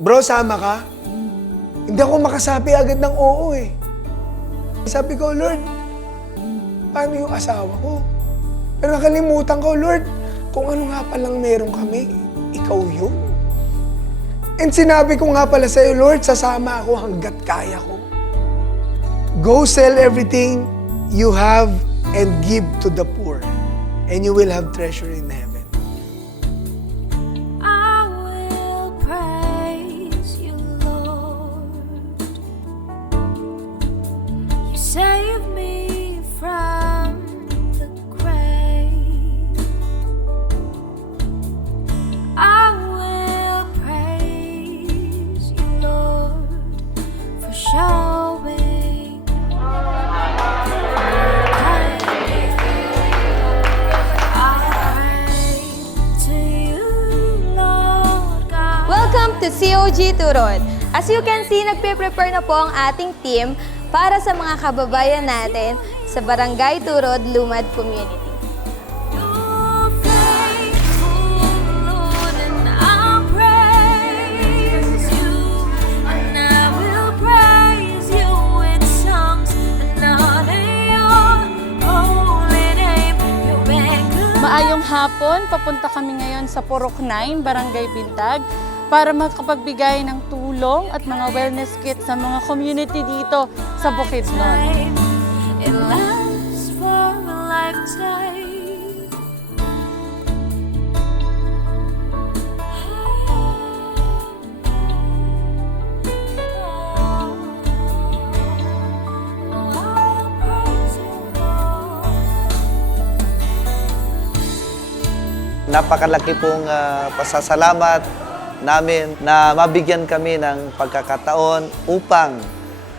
Bro, sama ka? Hindi ako makasabi agad ng oo eh. Sabi ko, Lord, paano yung asawa ko? Pero nakalimutan ko, Lord, kung ano nga palang meron kami, ikaw yun. And sinabi ko nga pala sa'yo, Lord, sasama ako hanggat kaya ko. Go sell everything you have and give to the poor, and you will have treasure in heaven. I will praise you, Lord. You saved me from the grave. I will praise you, Lord, for showing. Welcome to COG Turod. As you can see, nagpe-prepare na po ang ating team para sa mga kababayan natin sa Barangay Turod, Lumad Community. Maayong hapon, papunta kami ngayon sa Purok 9, Barangay Bintag, para makapagbigay ng tulong at mga wellness kit sa mga community dito sa Bukidnon. It lasts for a lifetime. Napakalaki pong pasasalamat namin na mabigyan kami ng pagkakataon upang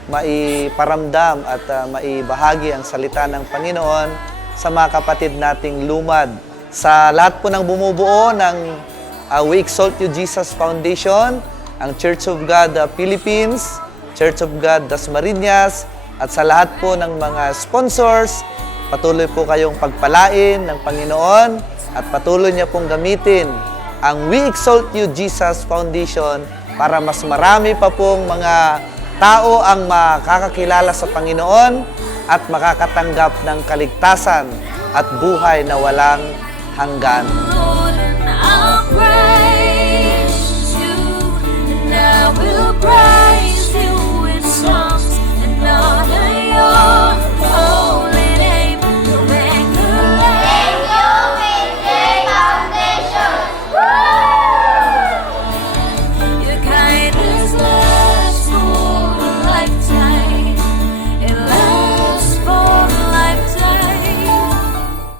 maiparamdam at maibahagi ang salita ng Panginoon sa mga kapatid nating lumad. Sa lahat po ng bumubuo ng We Exalt You Jesus Foundation, ang Church of God Philippines, Church of God Dasmariñas, at sa lahat po ng mga sponsors, patuloy po kayong pagpalain ng Panginoon at patuloy niya pong gamitin ang We Exalt You Jesus Foundation para mas marami pa pong mga tao ang makakakilala sa Panginoon at makakatanggap ng kaligtasan at buhay na walang hanggan.